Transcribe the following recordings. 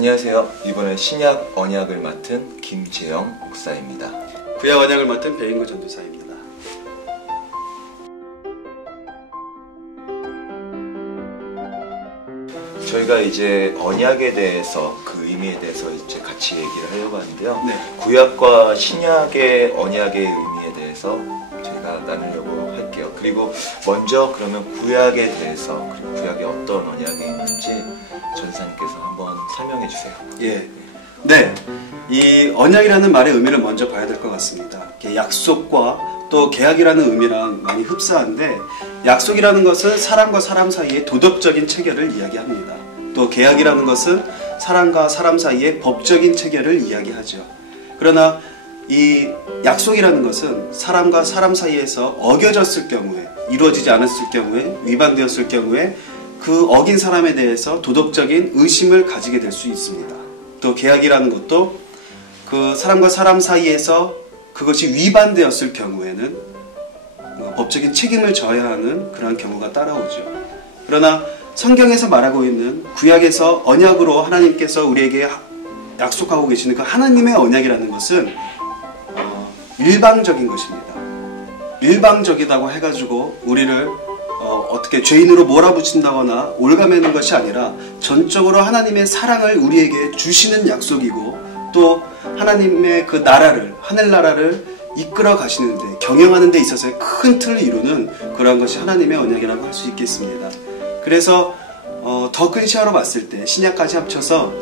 안녕하세요. 이번에 신약 언약을 맡은 김재영 목사입니다. 구약 언약을 맡은 배인구 전도사입니다. 저희가 이제 언약에 대해서 그 의미에 대해서 이제 같이 얘기를 하려고 하는데요. 네. 구약과 신약의 언약의 의미에 대해서 저희가 나누려고 할게요. 그리고 먼저 그러면 구약에 대해서 그리고 구약에 어떤 언약이 있는지 전사님께서 한번 설명해 주세요. 예. 네. 이 언약이라는 말의 의미를 먼저 봐야 될 것 같습니다. 약속과 또 계약이라는 의미랑 많이 흡사한데, 약속이라는 것은 사람과 사람 사이의 도덕적인 체결을 이야기합니다. 또 계약이라는 것은 사람과 사람 사이의 법적인 체결을 이야기하죠. 그러나 이 약속이라는 것은 사람과 사람 사이에서 어겨졌을 경우에, 이루어지지 않았을 경우에, 위반되었을 경우에 그 어긴 사람에 대해서 도덕적인 의심을 가지게 될 수 있습니다. 또 계약이라는 것도 그 사람과 사람 사이에서 그것이 위반되었을 경우에는 법적인 책임을 져야 하는 그런 경우가 따라오죠. 그러나 성경에서 말하고 있는 구약에서 언약으로 하나님께서 우리에게 약속하고 계시는 그 하나님의 언약이라는 것은 일방적인 것입니다. 일방적이라고 해가지고 우리를 어떻게 죄인으로 몰아붙인다거나 올가매는 것이 아니라 전적으로 하나님의 사랑을 우리에게 주시는 약속이고, 또 하나님의 그 나라를, 하늘나라를 이끌어 가시는데, 경영하는 데 있어서의 큰 틀을 이루는 그러한 것이 하나님의 언약이라고 할 수 있겠습니다. 그래서 더 큰 시야로 봤을 때, 신약까지 합쳐서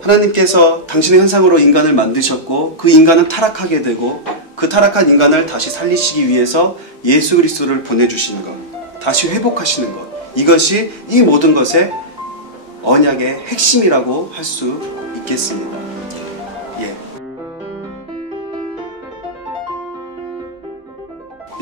하나님께서 당신의 형상으로 인간을 만드셨고, 그 인간은 타락하게 되고, 그 타락한 인간을 다시 살리시기 위해서 예수 그리스도를 보내주시는 것, 다시 회복하시는 것, 이것이 이 모든 것의 언약의 핵심이라고 할 수 있겠습니다. 예.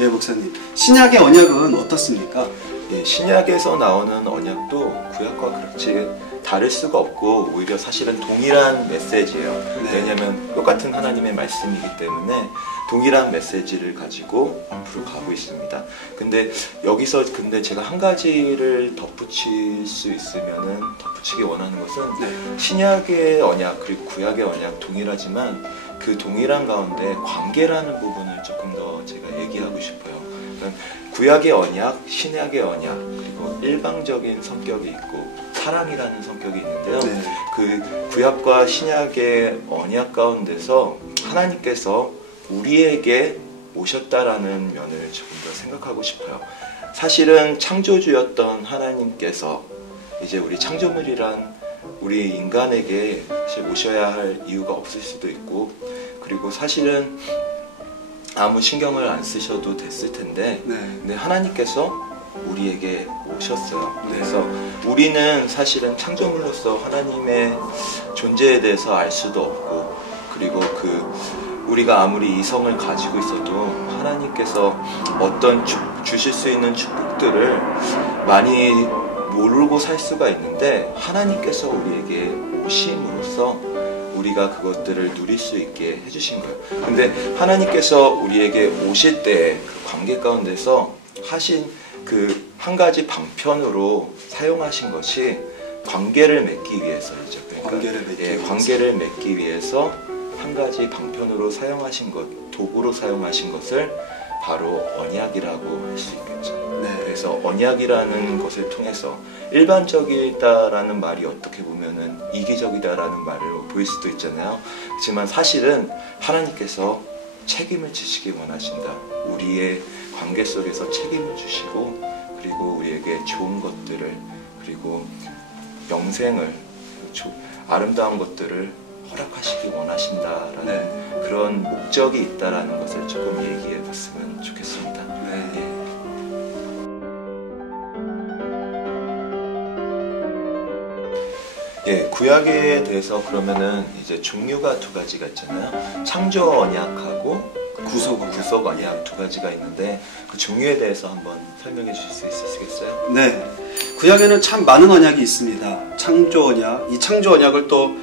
예, 목사님. 신약의 언약은 어떻습니까? 예, 신약에서 나오는 언약도 구약과 그렇지 다를 수가 없고 오히려 사실은 동일한 메시지예요. 네. 왜냐하면 똑같은 하나님의 말씀이기 때문에 동일한 메시지를 가지고 앞으로 가고 있습니다. 근데 여기서 제가 한 가지를 덧붙일 수 있으면은 덧붙이기 원하는 것은 신약의 언약 그리고 구약의 언약 동일하지만 그 동일한 가운데 관계라는 부분을 조금 더 제가 얘기하고 싶어요. 그러니까 구약의 언약, 신약의 언약, 그리고 일방적인 성격이 있고 사랑이라는 성격이 있는데요. 네. 그 구약과 신약의 언약 가운데서 하나님께서 우리에게 오셨다라는 면을 조금 더 생각하고 싶어요. 사실은 창조주였던 하나님께서 이제 우리 창조물이란 우리 인간에게 사실 오셔야 할 이유가 없을 수도 있고, 그리고 사실은 아무 신경을 안 쓰셔도 됐을 텐데, 근데 하나님께서 우리에게 오셨어요. 그래서 우리는 사실은 창조물로서 하나님의 존재에 대해서 알 수도 없고, 그리고 우리가 아무리 이성을 가지고 있어도 하나님께서 어떤 주실 수 있는 축복들을 많이 모르고 살 수가 있는데, 하나님께서 우리에게 오심으로써 우리가 그것들을 누릴 수 있게 해주신 거예요. 근데 하나님께서 우리에게 오실 때 그 관계 가운데서 하신 그 한 가지 방편으로 사용하신 것이 관계를 맺기 위해서이죠. 그러니까 관계를 맺기 위해서 한 가지 방편으로 사용하신 것, 도구로 사용하신 것을 바로 언약이라고 할 수 있겠죠. 그래서 언약이라는 것을 통해서 일반적이다라는 말이 어떻게 보면은 이기적이다라는 말로 보일 수도 있잖아요. 하지만 사실은 하나님께서 책임을 지시기 원하신다. 우리의 관계 속에서 책임을 주시고, 그리고 우리에게 좋은 것들을, 그리고 영생을, 아름다운 것들을 허락하시기 원하신다라는 그런 목적이 있다라는 것을 조금 얘기해 봤으면 좋겠습니다. 예, 구약에 대해서 그러면은 이제 종류가 두 가지가 있잖아요. 창조 언약하고 구속 언약 두 가지가 있는데, 그 종류에 대해서 한번 설명해 주실 수 있으시겠어요? 네. 구약에는 참 많은 언약이 있습니다. 창조 언약, 이 창조 언약을 또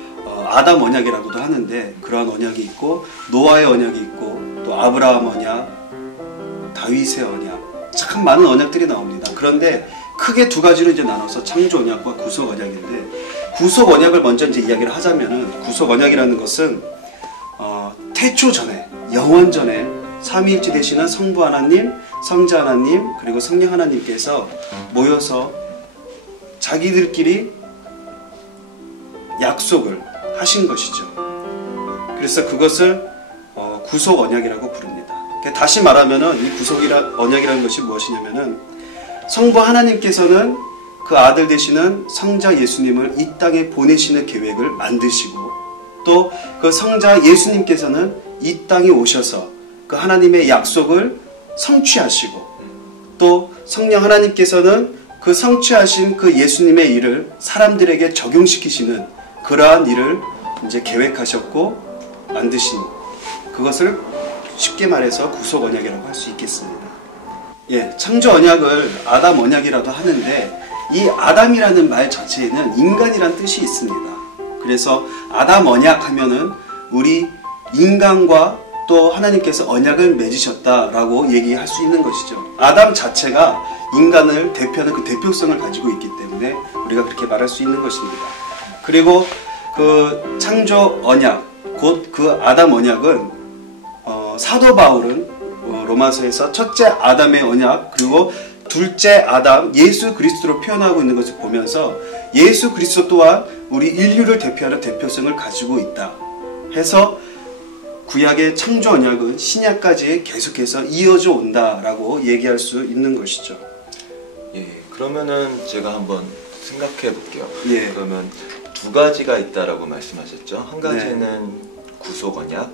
아담 언약이라고도 하는데, 그러한 언약이 있고, 노아의 언약이 있고, 또 아브라함 언약, 다윗의 언약, 참 많은 언약들이 나옵니다. 그런데 크게 두 가지로 이제 나눠서 창조 언약과 구속 언약인데, 구속 언약을 먼저 이제 이야기를 하자면은, 구속 언약이라는 것은 태초 전에, 영원 전에 삼위일체 되시는 성부 하나님, 성자 하나님, 그리고 성령 하나님께서 모여서 자기들끼리 약속을 하신 것이죠. 그래서 그것을 구속 언약이라고 부릅니다. 다시 말하면은 이 구속 언약이라는 것이 무엇이냐면은, 성부 하나님께서는 그 아들 되시는 성자 예수님을 이 땅에 보내시는 계획을 만드시고, 또 그 성자 예수님께서는 이 땅에 오셔서 그 하나님의 약속을 성취하시고, 또 성령 하나님께서는 그 성취하신 그 예수님의 일을 사람들에게 적용시키시는 그러한 일을 이제 계획하셨고 만드신, 그것을 쉽게 말해서 구속 언약이라고 할 수 있겠습니다. 예, 창조 언약을 아담 언약이라도 하는데, 이 아담이라는 말 자체에는 인간이란 뜻이 있습니다. 그래서 아담 언약 하면은 우리 인간과 또 하나님께서 언약을 맺으셨다라고 얘기할 수 있는 것이죠. 아담 자체가 인간을 대표하는 그 대표성을 가지고 있기 때문에 우리가 그렇게 말할 수 있는 것입니다. 그리고 그 창조 언약, 곧 그 아담 언약은 사도 바울은 로마서에서 첫째 아담의 언약, 그리고 둘째 아담 예수 그리스도로 표현하고 있는 것을 보면서, 예수 그리스도 또한 우리 인류를 대표하는 대표성을 가지고 있다 해서 구약의 창조 언약은 신약까지 계속해서 이어져 온다라고 얘기할 수 있는 것이죠. 예, 그러면은 제가 한번 생각해 볼게요. 예. 그러면 두 가지가 있다라고 말씀하셨죠. 한 가지는 구속 언약,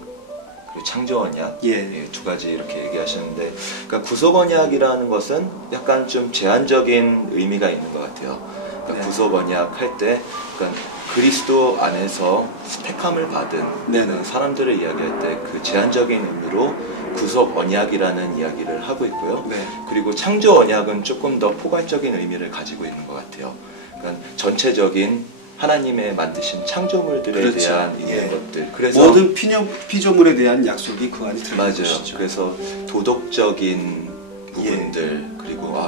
그리고 창조 언약. 예. 예, 두 가지 이렇게 얘기하셨는데, 그러니까 구속 언약이라는 것은 약간 좀 제한적인 의미가 있는 것 같아요. 그러니까 구속 언약 할 때, 그러니까 그리스도 안에서 택함을 받은 사람들을 이야기할 때 그 제한적인 의미로 구속 언약이라는 이야기를 하고 있고요. 네. 그리고 창조 언약은 조금 더 포괄적인 의미를 가지고 있는 것 같아요. 그러니까 전체적인 하나님의 만드신 창조물들에 그렇죠. 대한 이런 예. 것들. 그래서 모든 피조물에 대한 약속이 그 안에 들어있는 맞아요. 것이죠. 그래서 도덕적인 부분들,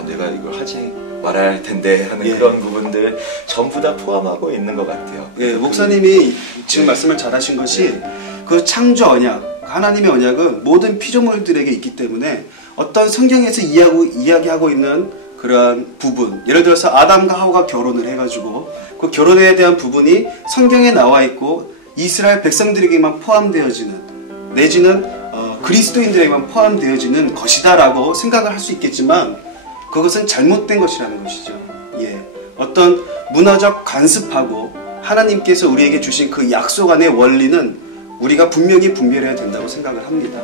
내가 이걸 하지 말아야 할 텐데 하는 그런 부분들 전부 다 포함하고 있는 것 같아요. 예, 목사님이 지금 말씀을 잘하신 것이 그 창조 언약, 하나님의 언약은 모든 피조물들에게 있기 때문에 어떤 성경에서 이야기하고 있는 그러한 부분, 예를 들어서 아담과 하와가 결혼을 해가지고 그 결혼에 대한 부분이 성경에 나와 있고 이스라엘 백성들에게만 포함되어지는, 내지는 그리스도인들에게만 포함되어지는 것이다라고 생각을 할 수 있겠지만, 그것은 잘못된 것이라는 것이죠. 예, 어떤 문화적 관습하고 하나님께서 우리에게 주신 그 약속 안의 원리는 우리가 분명히 분별해야 된다고 생각을 합니다.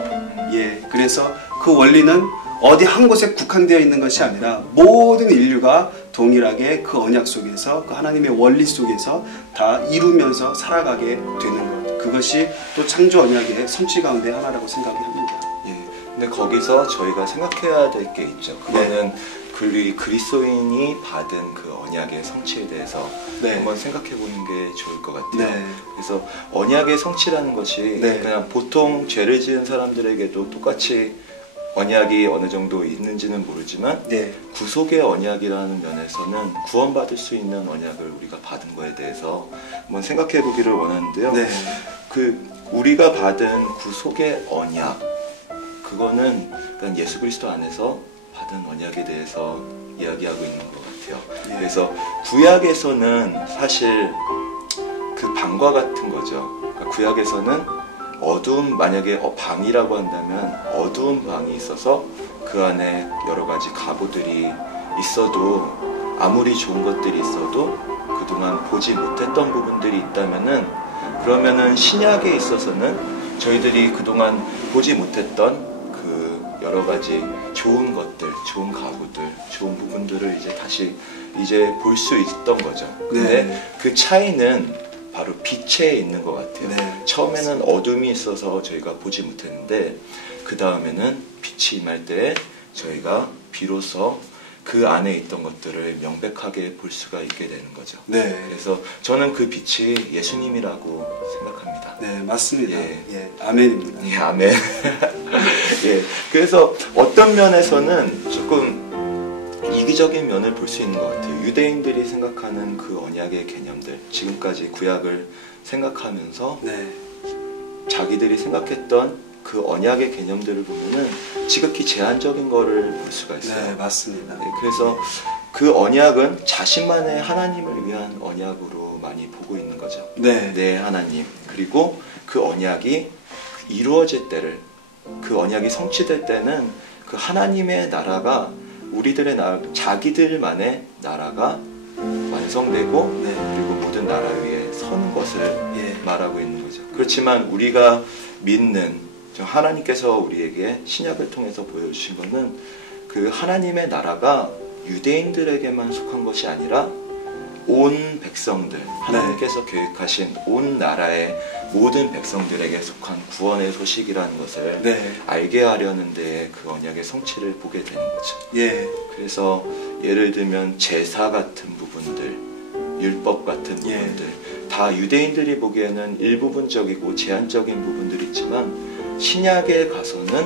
예, 그래서 그 원리는 어디 한 곳에 국한되어 있는 것이 아니라 모든 인류가 동일하게 그 언약 속에서, 그 하나님의 원리 속에서 다 이루면서 살아가게 되는 것, 그것이 또 창조 언약의 성취 가운데 하나라고 생각을 합니다. 예, 근데 거기서 저희가 생각해야 될 게 있죠. 그거는 그리스도인이 받은 그 언약의 성취에 대해서 한번 생각해 보는 게 좋을 것 같아요. 그래서 언약의 성취라는 것이 그냥 보통 죄를 지은 사람들에게도 똑같이 언약이 어느 정도 있는지는 모르지만 구속의 언약이라는 면에서는 구원받을 수 있는 언약을 우리가 받은 거에 대해서 한번 생각해 보기를 원하는데요. 그 우리가 받은 구속의 언약, 그거는 그러니까 예수 그리스도 안에서 받은 언약에 대해서 이야기하고 있는 것 같아요. 그래서 구약에서는 사실 그 방과 같은 거죠. 그러니까 구약에서는 어두운, 만약에 방이라고 한다면 어두운 방이 있어서 그 안에 여러 가지 가부들이 있어도, 아무리 좋은 것들이 있어도 그동안 보지 못했던 부분들이 있다면은, 그러면은 신약에 있어서는 저희들이 그동안 보지 못했던 그 여러 가지 좋은 것들, 좋은 가부들, 좋은 부분들을 이제 다시 이제 볼 수 있던 거죠. 근데 그 차이는 바로 빛에 있는 것 같아요. 처음에는 어둠이 있어서 저희가 보지 못했는데 그 다음에는 빛이 임할 때 저희가 비로소 그 안에 있던 것들을 명백하게 볼 수가 있게 되는 거죠. 그래서 저는 그 빛이 예수님이라고 생각합니다. 네, 맞습니다. 예, 아멘입니다. 예, 아멘. 예, 그래서 어떤 면에서는 조금 이 이기적인 면을 볼 수 있는 것 같아요. 유대인들이 생각하는 그 언약의 개념들, 지금까지 구약을 생각하면서 네. 자기들이 생각했던 그 언약의 개념들을 보면은 지극히 제한적인 거를 볼 수가 있어요. 네, 맞습니다. 네, 그래서 그 언약은 자신만의 하나님을 위한 언약으로 많이 보고 있는 거죠. 네. 내 하나님. 그리고 그 언약이 이루어질 때를, 그 언약이 성취될 때는 그 하나님의 나라가 우리들의 나라, 자기들만의 나라가 완성되고 네. 그리고 모든 나라 위에 서는 것을 예. 말하고 있는 거죠. 그렇지만 우리가 믿는 하나님께서 우리에게 신약을 통해서 보여주신 것은 그 하나님의 나라가 유대인들에게만 속한 것이 아니라 온 백성들, 하나님께서 계획하신 온 나라의 모든 백성들에게 속한 구원의 소식이라는 것을 네. 알게 하려는 데에 그 언약의 성취를 보게 되는 거죠. 예. 그래서 예를 들면 제사 같은 부분들, 율법 같은 예. 부분들 다 유대인들이 보기에는 일부분적이고 제한적인 부분들이 있지만 신약에 가서는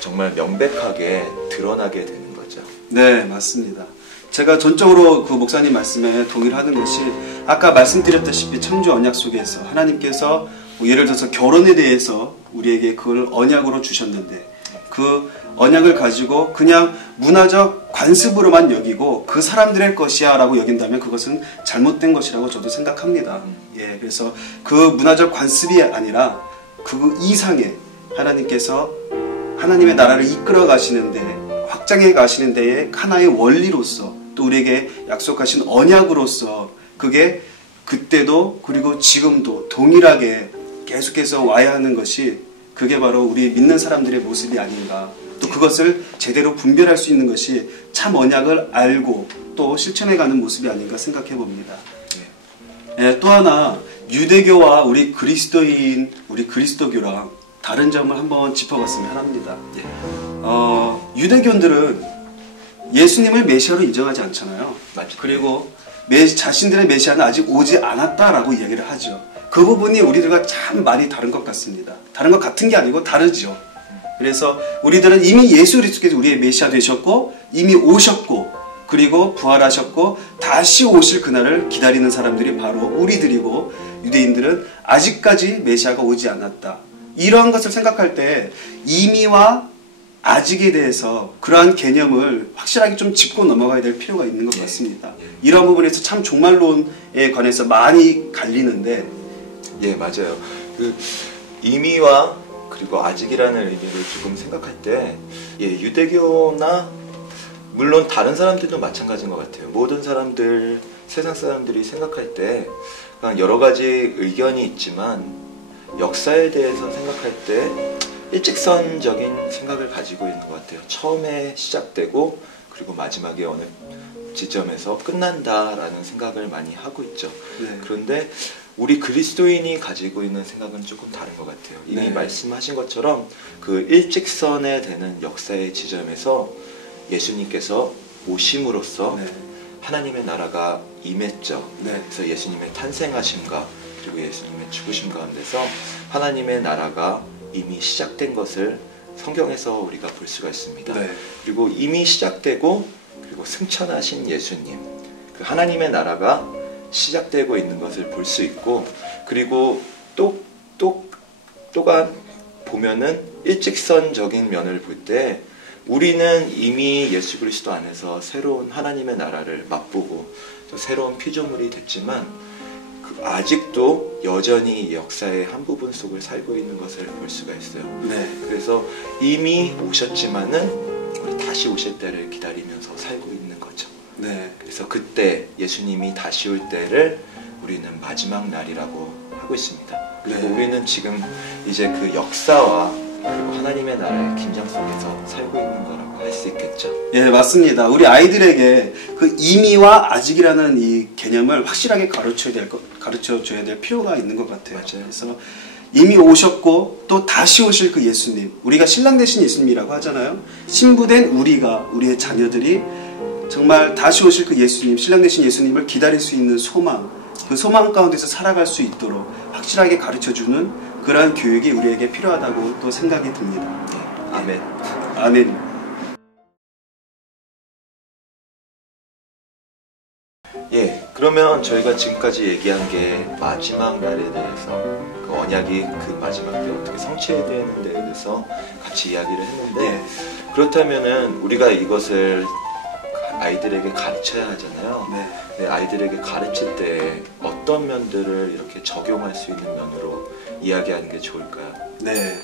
정말 명백하게 드러나게 되는 거죠. 네, 맞습니다. 제가 전적으로 그 목사님 말씀에 동의를 하는 것이 아까 말씀드렸다시피 창조 언약 속에서 하나님께서 뭐 예를 들어서 결혼에 대해서 우리에게 그걸 언약으로 주셨는데 그 언약을 가지고 그냥 문화적 관습으로만 여기고 그 사람들의 것이야 라고 여긴다면 그것은 잘못된 것이라고 저도 생각합니다. 예, 그래서 그 문화적 관습이 아니라 그 이상의 하나님께서 하나님의 나라를 이끌어 가시는데 확장해 가시는 데에 하나의 원리로서 또 우리에게 약속하신 언약으로서 그게 그때도 그리고 지금도 동일하게 계속해서 와야 하는 것이 그게 바로 우리 믿는 사람들의 모습이 아닌가. 또 그것을 제대로 분별할 수 있는 것이 참 언약을 알고 또 실천해가는 모습이 아닌가 생각해 봅니다. 예, 또 하나 유대교와 우리 그리스도인, 우리 그리스도교랑 다른 점을 한번 짚어봤으면 합니다. 유대교인들은 예수님을 메시아로 인정하지 않잖아요. 맞죠. 그리고 자신들의 메시아는 아직 오지 않았다라고 이야기를 하죠. 그 부분이 우리들과 참 많이 다른 것 같습니다. 다른 것 같은 게 아니고 다르죠. 그래서 우리들은 이미 예수 그리스도께서 우리의 메시아 되셨고 이미 오셨고 그리고 부활하셨고 다시 오실 그날을 기다리는 사람들이 바로 우리들이고 유대인들은 아직까지 메시아가 오지 않았다. 이러한 것을 생각할 때 이미와 아직에 대해서 그러한 개념을 확실하게 좀 짚고 넘어가야 될 필요가 있는 것 같습니다. 이런 부분에서 참 종말론에 관해서 많이 갈리는데 예, 맞아요. 그 이미와 그리고 아직이라는 의미를 조금 생각할 때 유대교나 물론 다른 사람들도 마찬가지인 것 같아요. 모든 사람들, 세상 사람들이 생각할 때 여러 가지 의견이 있지만 역사에 대해서 생각할 때 일직선적인 생각을 가지고 있는 것 같아요. 처음에 시작되고 그리고 마지막에 어느 지점에서 끝난다라는 생각을 많이 하고 있죠. 네. 그런데 우리 그리스도인이 가지고 있는 생각은 조금 다른 것 같아요. 이미 말씀하신 것처럼 그 일직선에 되는 역사의 지점에서 예수님께서 오심으로써 하나님의 나라가 임했죠. 그래서 예수님의 탄생하심과 그리고 예수님의 죽으심 가운데서 하나님의 나라가 이미 시작된 것을 성경에서 우리가 볼 수가 있습니다. 그리고 이미 시작되고 그리고 승천하신 예수님, 그 하나님의 나라가 시작되고 있는 것을 볼 수 있고 그리고 또한 보면은 일직선적인 면을 볼 때 우리는 이미 예수 그리스도 안에서 새로운 하나님의 나라를 맛보고 또 새로운 피조물이 됐지만 아직도 여전히 역사의 한 부분 속을 살고 있는 것을 볼 수가 있어요. 그래서 이미 오셨지만은 우리 다시 오실 때를 기다리면서 살고 있는 거죠. 그래서 그때 예수님이 다시 올 때를 우리는 마지막 날이라고 하고 있습니다. 그리고 우리는 지금 이제 그 역사와 그리고 하나님의 나라의 긴장 속에서 살고 있는 거라고 할 수 있겠죠. 예, 맞습니다. 우리 아이들에게 그 이미와 아직이라는 이 개념을 확실하게 가르쳐줘야 될 필요가 있는 것 같아요. 맞아요. 그래서 이미 오셨고 또 다시 오실 그 예수님, 우리가 신랑 되신 예수님이라고 하잖아요. 신부된 우리가, 우리의 자녀들이 정말 다시 오실 그 예수님, 신랑 되신 예수님을 기다릴 수 있는 소망, 그 소망 가운데서 살아갈 수 있도록 확실하게 가르쳐주는 그러한 교육이 우리에게 필요하다고 또 생각이 듭니다. 아멘. 아멘. 그러면 저희가 지금까지 얘기한 게 마지막 날에 대해서 그 언약이 그 마지막 때 어떻게 성취되는 데에 대해서 같이 이야기를 했는데, 그렇다면은 우리가 이것을 아이들에게 가르쳐야 하잖아요. 네, 아이들에게 가르칠 때 어떤 면들을 이렇게 적용할 수 있는 면으로 이야기하는 게 좋을까요? 네.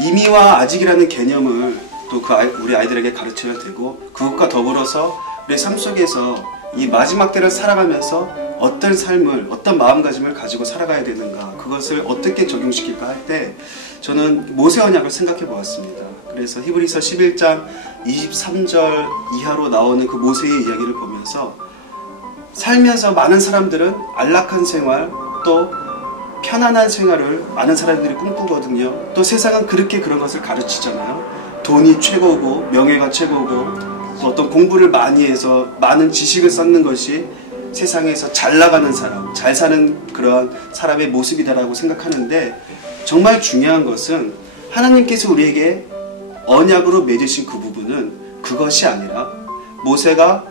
이미와 아직이라는 개념을 또 우리 아이들에게 가르쳐야 되고, 그것과 더불어서 우리 삶 속에서 이 마지막 때를 살아가면서 어떤 삶을, 어떤 마음가짐을 가지고 살아가야 되는가, 그것을 어떻게 적용시킬까 할 때 저는 모세 언약을 생각해 보았습니다. 그래서 히브리서 11장 23절 이하로 나오는 그 모세의 이야기를 보면서 살면서 많은 사람들은 안락한 생활, 또 편안한 생활을 많은 사람들이 꿈꾸거든요. 또 세상은 그렇게 그런 것을 가르치잖아요. 돈이 최고고 명예가 최고고 또 어떤 공부를 많이 해서 많은 지식을 쌓는 것이 세상에서 잘 나가는 사람, 잘 사는 그러한 사람의 모습이다라고 생각하는데, 정말 중요한 것은 하나님께서 우리에게 언약으로 맺으신 그 부분은 그것이 아니라, 모세가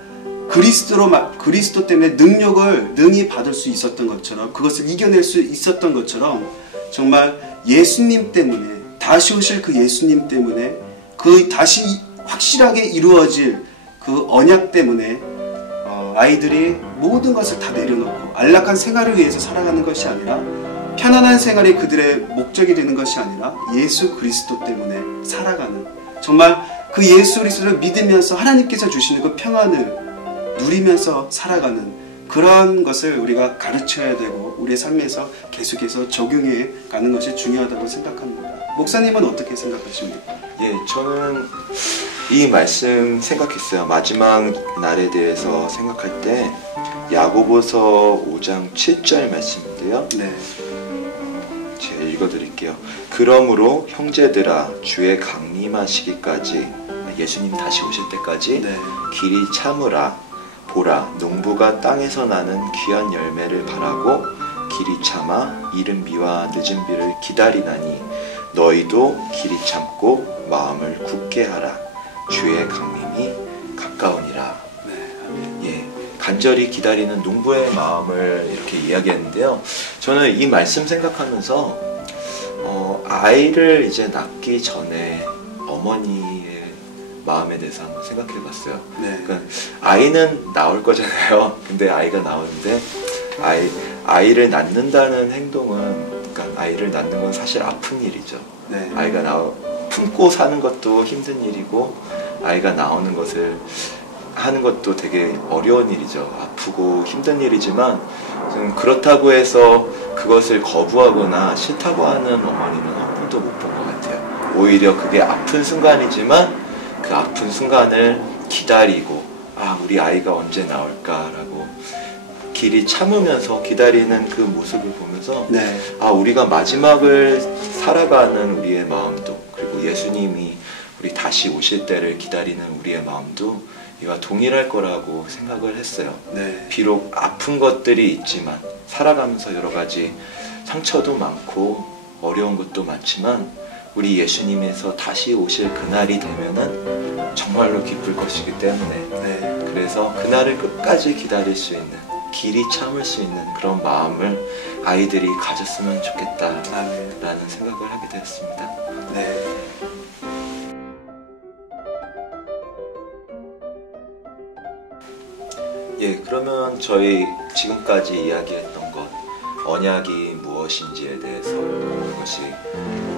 그리스도 때문에 능력을 능히 받을 수 있었던 것처럼, 그것을 이겨낼 수 있었던 것처럼, 정말 예수님 때문에, 다시 오실 그 예수님 때문에, 그 다시 확실하게 이루어질 그 언약 때문에 아이들이 모든 것을 다 내려놓고 안락한 생활을 위해서 살아가는 것이 아니라, 편안한 생활이 그들의 목적이 되는 것이 아니라 예수 그리스도 때문에 살아가는, 정말 그 예수 그리스도를 믿으면서 하나님께서 주시는 그 평안을 누리면서 살아가는 그런 것을 우리가 가르쳐야 되고, 우리의 삶에서 계속해서 적용해 가는 것이 중요하다고 생각합니다. 목사님은 어떻게 생각하십니까? 예, 저는 이 말씀 생각했어요. 마지막 날에 대해서 생각할 때 야고보서 5장 7절 말씀인데요. 네. 제가 읽어드릴게요. 그러므로 형제들아, 주의 강림하시기까지, 예수님 다시 오실 때까지 길이 참으라. 보라, 농부가 땅에서 나는 귀한 열매를 바라고 길이 참아 이른 비와 늦은 비를 기다리나니, 너희도 길이 참고 마음을 굳게 하라. 주의 강림이 가까우니라. 예, 간절히 기다리는 농부의 마음을 이렇게 이야기했는데요. 저는 이 말씀 생각하면서 아이를 이제 낳기 전에 어머니의 마음에 대해서 한번 생각해 봤어요. 그러니까 아이는 나올 거잖아요. 근데 아이가 나오는데 아이를 낳는다는 행동은, 그러니까 아이를 낳는 건 사실 아픈 일이죠. 아이가 품고 사는 것도 힘든 일이고, 아이가 나오는 것을 하는 것도 되게 어려운 일이죠. 아프고 힘든 일이지만, 그렇다고 해서 그것을 거부하거나 싫다고 하는 어머니는 한 번도 못 본 것 같아요. 오히려 그게 아픈 순간이지만 그 아픈 순간을 기다리고, 우리 아이가 언제 나올까라고 길이 참으면서 기다리는 그 모습을 보면서 우리가 마지막을 살아가는 우리의 마음도, 그리고 예수님이 우리 다시 오실 때를 기다리는 우리의 마음도 이와 동일할 거라고 생각을 했어요. 비록 아픈 것들이 있지만, 살아가면서 여러 가지 상처도 많고 어려운 것도 많지만, 우리 예수님에서 다시 오실 그날이 되면은 정말로 기쁠 것이기 때문에, 그래서 그날을 끝까지 기다릴 수 있는, 길이 참을 수 있는 그런 마음을 아이들이 가졌으면 좋겠다라는 생각을 하게 되었습니다. 예, 그러면 저희 지금까지 이야기했던 것, 언약이 무엇인지에 대해서, 그것이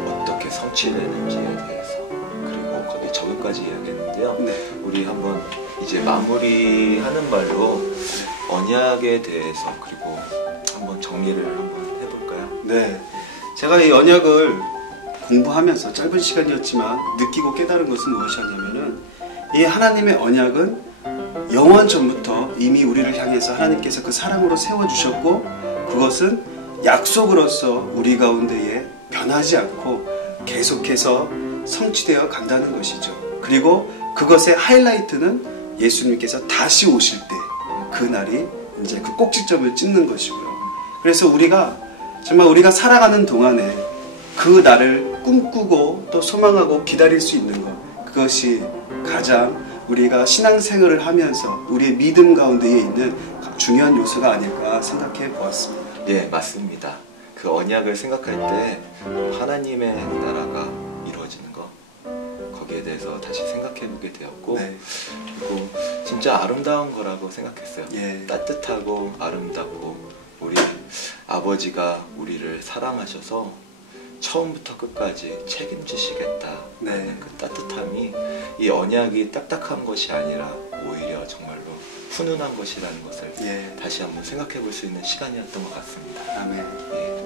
어떻게 성취되는지에 대해서, 그리고 거기에 적용까지 이야기했는데요. 우리 한번 이제 마무리하는 말로 언약에 대해서, 그리고 한번 정리를 한번 해볼까요? 제가 이 언약을 공부하면서 짧은 시간이었지만 느끼고 깨달은 것은 무엇이었냐면은, 이 하나님의 언약은 영원 전부터 이미 우리를 향해서 하나님께서 그 사랑으로 세워주셨고, 그것은 약속으로서 우리 가운데에 변하지 않고 계속해서 성취되어 간다는 것이죠. 그리고 그것의 하이라이트는 예수님께서 다시 오실 때, 그날이 이제 그 꼭지점을 찍는 것이고요. 그래서 정말 우리가 살아가는 동안에 그 날을 꿈꾸고 또 소망하고 기다릴 수 있는 것, 그것이 가장 우리가 신앙생활을 하면서 우리의 믿음 가운데에 있는 중요한 요소가 아닐까 생각해 보았습니다. 네, 맞습니다. 그 언약을 생각할 때 하나님의 나라가 이루어지는 것, 거기에 대해서 다시 생각해 보게 되었고, 네. 그리고 진짜 아름다운 거라고 생각했어요. 예. 따뜻하고 아름답고, 우리 아버지가 우리를 사랑하셔서 처음부터 끝까지 책임지시겠다는 네. 그 따뜻함이, 이 언약이 딱딱한 것이 아니라 오히려 정말로 훈훈한 것이라는 것을 예. 다시 한번 생각해 볼 수 있는 시간이었던 것 같습니다. 아멘. 예.